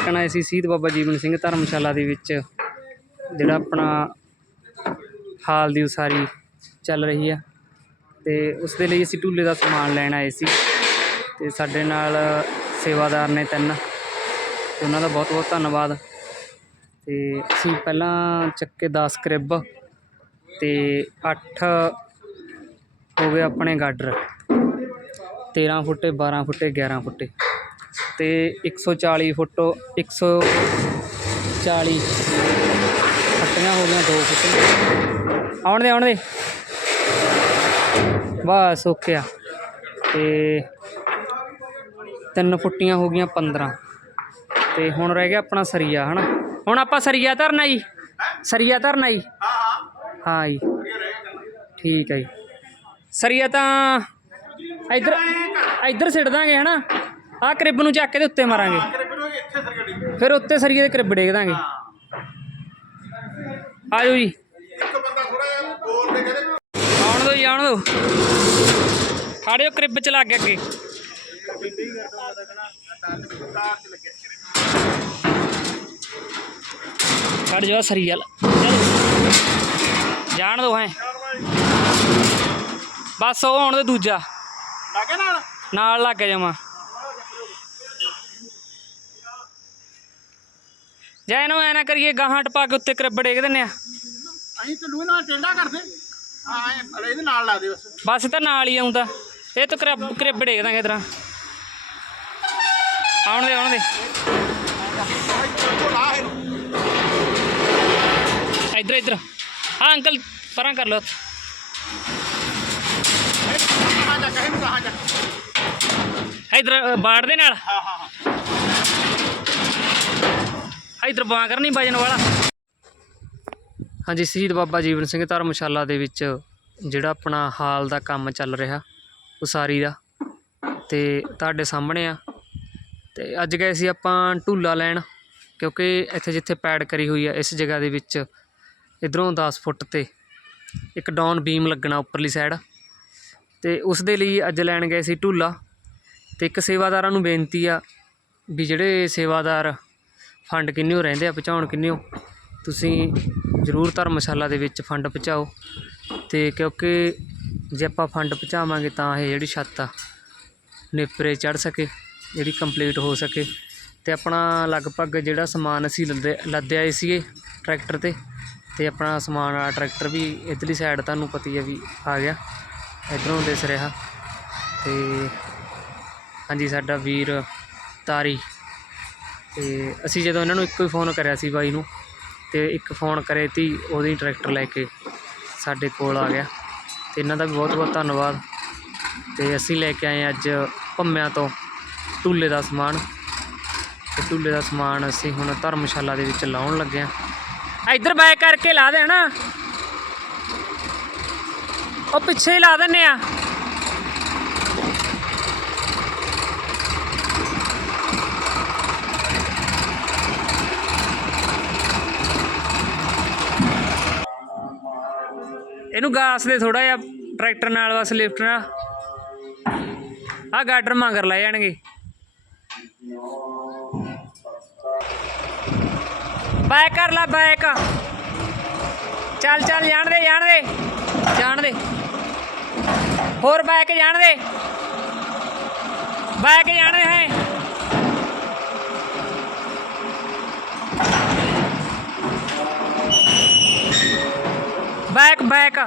ਚੱਕਣ ਆਏ ਸੀ ਸ਼ਹੀਦ ਬਾਬਾ ਜੀਵਨ ਸਿੰਘ ਧਰਮਸ਼ਾਲਾ ਦੇ ਵਿੱਚ, ਜਿਹੜਾ ਆਪਣਾ ਹਾਲ ਦੀ ਉਸਾਰੀ ਚੱਲ ਰਹੀ ਆ। ਤੇ ਉਸ ਦੇ ਲਈ ਅਸੀਂ ਢੂਲੇ ਦਾ ਸਮਾਨ ਲੈਣ ਆਏ ਸੀ। ਤੇ ਸਾਡੇ ਨਾਲ ਸੇਵਾਦਾਰ ਨੇ ਤਿੰਨ, ਤੇ ਉਹਨਾਂ ਦਾ ਬਹੁਤ ਬਹੁਤ ਧੰਨਵਾਦ। ਤੇ ਅਸੀਂ ਪਹਿਲਾਂ ਚੱਕੇ 10 ਕਰਿਬ ਤੇ 8 ਹੋ ਗਏ ਆਪਣੇ ਗਾਡਰ 13 ਫੁੱਟੇ 12 ਫੁੱਟੇ 11 ਫੁੱਟੇ। ਤੇ 140 ਫੁੱਟ 140 ਫੱਟੀਆਂ ਹੋ ਗਈਆਂ 2 ਫੁੱਟ। ਆਉਣ ਦੇ ਆਉਣ ਦੇ। ਬਸ ਓਕੇ ਆ। ਤੇ ਤਿੰਨ ਫੁੱਟੀਆਂ ਹੋ ਗਈਆਂ 15 ਤੇ ਹੁਣ ਰਹਿ ਗਿਆ ਆਪਣਾ ਸਰੀਆ, ਹਨਾ? ਹੁਣ ਆਪਾਂ ਸਰੀਆ ਧਰਨਾ ਜੀ। ਸਰੀਆ ਧਰਨਾ ਜੀ। ਹਾਂ ਜੀ। ਠੀਕ ਹੈ ਜੀ। ਸਰੀਆ ਤਾਂ ਇੱਧਰ ਇੱਧਰ ਸਿੱਟ ਦਾਂਗੇ, ਹਨਾ? ਆਹ ਕਰਿੱਬ ਨੂੰ ਚੱਕ ਕੇ ਤੇ ਉੱਤੇ ਮਾਰਾਂਗੇ। ਫਿਰ ਉੱਤੇ ਸਰੀਏ ਦੇ ਕਰਿੱਬ ਡੇਗ ਦਾਂਗੇ ਆ ਜਾਓ ਜੀ ਆਉਣ ਦੋ ਜੀ ਆਉਣ ਦੋ। ਖੜਿਓ ਕਰਿੱਬ ਚ ਲੱਗ ਅੱਗੇ। ਖੜ ਜਾ ਸਰੀਆ ਚਲੋ। ਜਾਣ ਦੋ ਹੈ ਬਸ ਉਹ ਆਉਣ ਦੇ ਦੂਜਾ। ਲੱਗੇ ਨਾਲ? ਨਾਲ ਲੱਗ ਜਾਵਾਂ ਜੈ ਇਹਨੂੰ ਐ ਨਾ ਕਰੀਏ ਗਾਹਾਂ ਟਪਾ ਕੇ ਉੱਤੇ ਕਰਿੱਬ ਡੇਗ ਦਿੰਨੇ ਆ। ਅਸੀਂ ਤੇ ਲੂਹ ਨਾਲ ਟੇਡਾ ਕਰਦੇ। ਹਾਂ ਇਹਦੇ ਨਾਲ ਲਾ ਦੇ ਬਸ। ਬਸ ਤਾਂ ਨਾਲ ਹੀ ਆਉਂਦਾ। ਇਹ ਤਾਂ ਕਰਿੱਬ ਕਰਿੱਬ ਡੇਗ ਦਾਂਗੇ ਇਧਰਾਂ। ਆਉਣ ਦੇ ਆਉਣ ਦੇ। ਲਾ ਇੱਧਰ ਇੱਧਰ। ਹਾਂ ਅੰਕਲ ਪਰਾਂ ਕਰ ਜਾ ਇੱਧਰ ਬਾੜ ਦੇ ਨਾਲ। ਹਾਂ ਹਾਂ। ਇੱਧਰ ਬਾਂ ਕਰਨੀ ਵਜਨ ਵਾਲਾ। ਹਾਂਜੀ, ਸ਼ਹੀਦ ਬਾਬਾ ਜੀਵਨ ਸਿੰਘ ਧਰਮਸ਼ਾਲਾ ਦੇ ਵਿੱਚ ਜਿਹੜਾ ਆਪਣਾ ਹਾਲ ਦਾ ਕੰਮ ਚੱਲ ਰਿਹਾ, ਉਸਾਰੀ ਦਾ, ਤੇ ਤੁਹਾਡੇ ਸਾਹਮਣੇ ਆ। ਤੇ ਅੱਜ ਗਏ ਸੀ ਆਪਾਂ ਢੂਲਾ ਲੈਣ, ਕਿਉਂਕਿ ਇੱਥੇ ਜਿੱਥੇ ਪੈਡ ਕਰੀ ਹੋਈ ਆ, ਇਸ ਜਗ੍ਹਾ ਦੇ ਵਿੱਚ, ਇਧਰੋਂ 10 ਫੁੱਟ ਤੇ ਇੱਕ ਡਾਊਨ ਬੀਮ ਲੱਗਣਾ ਉੱਪਰਲੀ ਸਾਈਡ। ਤੇ ਉਸ ਦੇ ਲਈ ਅੱਜ ਲੈਣ ਗਏ ਸੀ ਢੂਲਾ। ਤੇ ਇੱਕ ਸੇਵਾਦਾਰਾਂ ਨੂੰ ਬੇਨਤੀ ਆ ਵੀ ਜਿਹੜੇ ਸੇਵਾਦਾਰ ਫੰਡ ਕਿੰਨਿਓ ਰਹਿੰਦੇ ਆ ਪਹੁੰਚਾਉਣ ਕਿੰਨਿਓ ਤੁਸੀਂ ਜ਼ਰੂਰ ਧਰਮਸ਼ਾਲਾ ਦੇ ਵਿੱਚ ਫੰਡ ਪਹੁੰਚਾਓ ਅਤੇ ਕਿਉਂਕਿ ਜੇ ਆਪਾਂ ਫੰਡ ਪਹੁੰਚਾਵਾਂਗੇ ਤਾਂ ਇਹ ਜਿਹੜੀ ਛੱਤ ਆ, ਨੇਪਰੇ ਚੜ੍ਹ ਸਕੇ, ਜਿਹੜੀ ਕੰਪਲੀਟ ਹੋ ਸਕੇ। ਅਤੇ ਆਪਣਾ ਲਗਭਗ ਜਿਹੜਾ ਸਮਾਨ ਅਸੀਂ ਲੱਦੇ ਲੱਦੇ ਆਏ ਸੀਗੇ ਟਰੈਕਟਰ ਤੇ ਅਤੇ ਆਪਣਾ ਸਮਾਨ ਵਾਲਾ ਟਰੈਕਟਰ ਵੀ ਇੱਧਰਲੀ ਸਾਈਡ ਤੁਹਾਨੂੰ ਪਤੀ ਆ ਵੀ ਆ ਗਿਆ, ਇੱਧਰੋਂ ਦਿਸ ਰਿਹਾ। ਅਤੇ ਹਾਂਜੀ, ਸਾਡਾ ਵੀਰ ਤਾਰੀ ਤੇ ਅਸੀਂ ਜਦੋਂ ਇਹਨਾਂ ਨੂੰ ਇੱਕੋ ਹੀ ਫੋਨ ਕਰਿਆ ਸੀ ਬਾਈ ਨੂੰ ਤੇ ਇੱਕ ਫੋਨ ਕਰੇ ਤੀ, ਉਹਦੀ ਟਰੈਕਟਰ ਲੈ ਕੇ ਸਾਡੇ ਕੋਲ ਆ ਗਿਆ। ਤੇ ਇਹਨਾਂ ਦਾ ਵੀ ਬਹੁਤ ਬਹੁਤ ਧੰਨਵਾਦ। ਤੇ ਅਸੀਂ ਲੈ ਕੇ ਆਏ ਅੱਜ ਭੰਮਿਆਂ ਤੋਂ ਢੂਲੇ ਦਾ ਸਮਾਨ। ਤੇ ਢੂਲੇ ਦਾ ਸਮਾਨ ਅਸੀਂ ਹੁਣ ਧਰਮਸ਼ਾਲਾ ਦੇ ਵਿੱਚ ਲਾਉਣ ਲੱਗੇ ਆ ਇੱਧਰ ਬੈਕ ਕਰਕੇ ਲਾ ਦੇਣਾ ਉਹ ਪਿੱਛੇ ਹੀ ਲਾ ਦਿੰਨੇ ਆ ਇਹਨੂੰ ਗਾਸ ਦੇ ਥੋੜਾ ਜਿਹਾ ਟਰੈਕਟਰ ਨਾਲ ਬਸ ਲਿਫਟ ਨਾਲ। ਆ ਗਾਡਰ ਮੰਗਰ ਲੈ ਜਾਣਗੇ। ਬੈਕ ਕਰ ਲੈ ਬੈਕ ਚੱਲ ਚੱਲ, ਜਾਣ ਦੇ ਜਾਣ ਦੇ ਜਾਣ ਦੇ। ਹੋਰ ਬੈਕ ਜਾਣ ਦੇ। ਬੈਕ ਜਾਣ ਦੇ ਹੈ। ਬੈਕ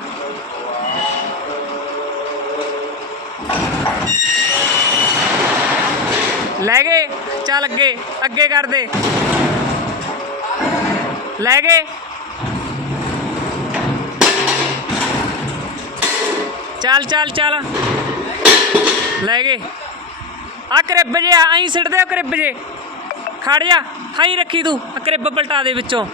ਲੈ ਗਏ। ਚੱਲ ਅੱਗੇ ਅੱਗੇ ਕਰ ਦੇ ਲੈ ਗਏ। ਚੱਲ ਚੱਲ ਚੱਲ। ਲੈ ਗਏ। ਆ ਕਰਿੱਬ ਜੇ ਆਈ ਸਿੱਟਦੇ ਆ ਕਰਿੱਬ ਜੇ। ਖੜ ਜਾ ਹਾਈ ਰੱਖੀ ਤੂੰ ਆ ਪਲਟਾ ਦੇ ਵਿੱਚੋਂ।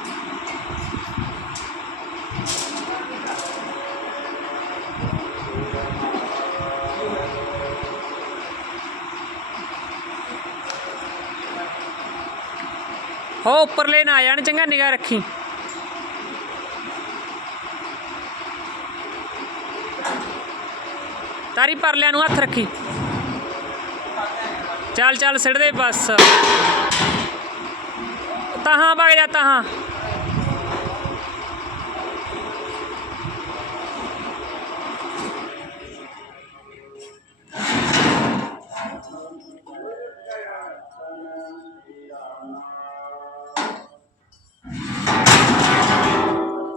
ਹੋ ਉੱਪਰਲੇ ਨਾ ਆ ਜਾਣ, ਚੰਗਾ ਨਿਗਾਹ ਰੱਖੀ। ਤਾਰੀ ਪਰਲਿਆਂ ਨੂੰ ਹੱਥ ਰੱਖੀ। ਚੱਲ ਚੱਲ ਸਿੱਟ ਦੇ ਬਸ। ਤਹਾਂ ਵਗ ਜਾ, ਤਹਾਂ।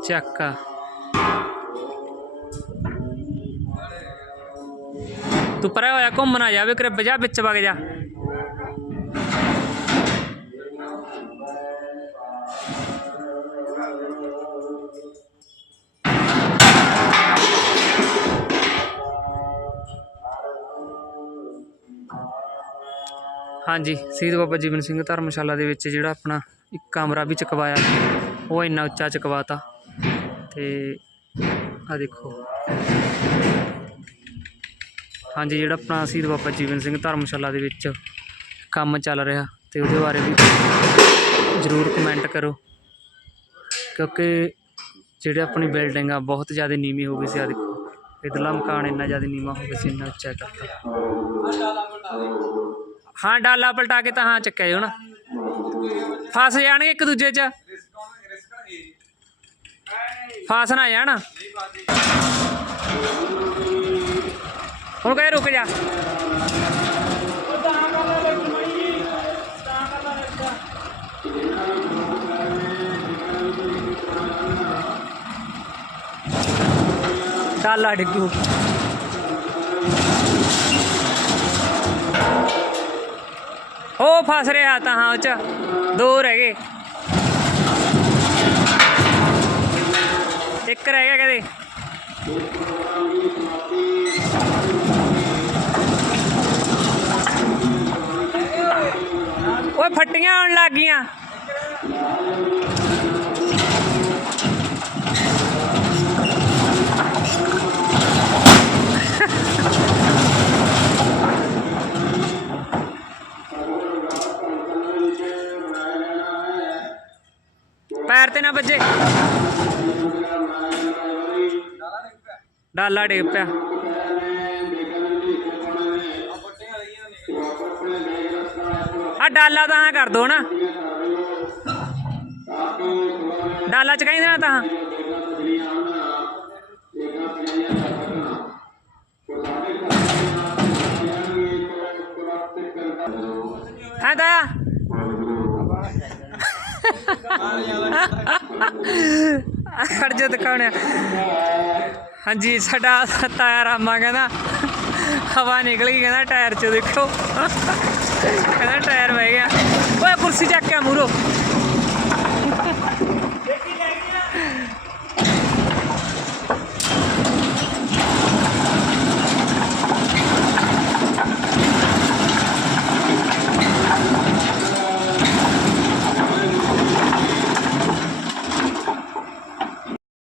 ਚੱਕਾ। ਤੂੰ ਪਰੇ ਹੋਇਆ ਘੁੰਮਣਾ ਜਾਵੇ ਕਰੇ ਬਜਾ ਵਿੱਚ ਵਗ ਜਾ। ਹਾਂਜੀ, ਸ਼ਹੀਦ ਬਾਬਾ ਜੀਵਨ ਸਿੰਘ ਧਰਮਸ਼ਾਲਾ ਦੇ ਵਿੱਚ ਜਿਹੜਾ ਆਪਣਾ ਇੱਕ ਕਮਰਾ ਵੀ ਚਕਵਾਇਆ, ਉਹ ਇੰਨਾ ਉੱਚਾ ਚਕਵਾਤਾ। ਤੇ ਆ ਦੇਖੋ। ਹਾਂਜੀ, ਜਿਹੜਾ ਆਪਣਾ ਸ਼ਹੀਦ ਬਾਬਾ ਜੀਵਨ ਸਿੰਘ ਧਰਮਸ਼ਾਲਾ ਦੇ ਵਿੱਚ ਕੰਮ ਚੱਲ ਰਿਹਾ ਤੇ ਉਹਦੇ ਬਾਰੇ ਵੀ ਜ਼ਰੂਰ ਕਮੈਂਟ ਕਰੋ। ਕਿਉਂਕਿ ਜਿਹੜੇ ਆਪਣੀ ਬਿਲਡਿੰਗ ਆ, ਬਹੁਤ ਜ਼ਿਆਦਾ ਨੀਵੀਂ ਹੋ ਗਈ ਸੀ ਆ ਦੇਖੋ। ਇਧਰਲਾ ਮਕਾਨ ਇੰਨਾ ਜ਼ਿਆਦਾ ਨੀਵਾਂ ਹੋ ਗਿਆ ਸੀ, ਇੰਨਾ ਉੱਚਾ ਕਰਤਾ। ਹਾਂ, ਡਾਲਾ ਪਲਟਾ ਕੇ ਤਾਂ ਹਾਂ ਚੱਕਿਆ ਜੋ ਨਾ ਫਸ ਜਾਣਗੇ ਇੱਕ ਦੂਜੇ 'ਚ। ਫਸ ਨਾ ਜਾਣ। ਹੁਣ ਕਹੇ ਰੁਕ ਜਾ। ਡਾਲਾ ਡਿੱਗੂ। ਉਹ ਫਸ ਰਿਹਾ ਤਾਂ ਹਾਂ ਉਹ ਚ। ਦੋ ਰਹਿ ਗਏ। ਇੱਕ ਰਹਿ ਗਿਆ ਕਹਦੇ ਓਏ ਫੱਟੀਆਂ ਆਉਣ ਲੱਗ ਗਈਆਂ ਪੈਰ ਤੇ ਨਾ ਵੱਜੇ ਡਾਲਾ ਡਿੱਗ ਪਿਆ। ਆ ਡਾਲਾ ਤਾਂ ਕਰ ਦੋ ਨਾ। ਡਾਲਾ ਚ ਕਹਿੰਦੇ ਨਾ ਤਾਂ। ਹਾਂ ਤਾਇਆ? ਖੜ ਜਾ ਦਿਖਾਉਣਿਆ ਹਾਂਜੀ, ਸਾਡਾ ਤਾਇਆ ਰਾਮਾ ਕਹਿੰਦਾ, ਹਵਾ ਨਿਕਲ ਗਈ, ਕਹਿੰਦਾ ਟਾਇਰ ਚ ਦੇਖੋ। ਕਹਿੰਦਾ ਟਾਇਰ ਵਹਿ ਗਿਆ। ਓਏ, ਕੁਰਸੀ ਚੱਕ ਕੇ ਮੂਰੋ